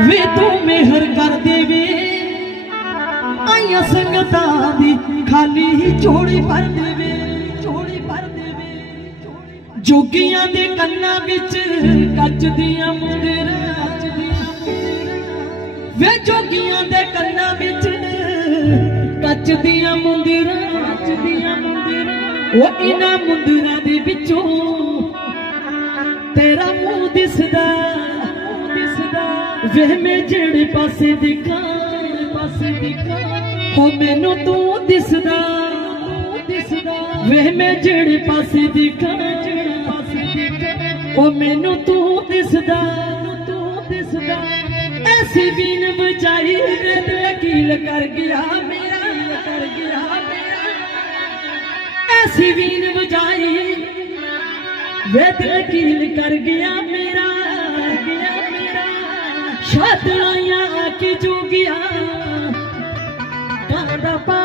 वे तू मेहर कर देवे आइया संगतां दी खाली ही झोली भर देवे, झोली भर देवे। जोगियां दे कन्नां विच कच दियां मुंदरां, वे जोगियां दे कन्नां विच कच दियां मुंदरां, ओ इन्हां मुंदरां दे विचों तेरा मुंह दिसदा, वे मैं जेड़े पासे दिखां, हो मैनू तू दिसदा, वे मैं जेड़े पासे दिखां, ओ मैनू तू दिसदा। ऐसी बीन बजाई ते वकील कर गया मेरा, कर गया मेरा। ऐसी बीन बजाई वे वकील कर गया मेरा, गया मेरा। शादियां आके जो गया गांदा पा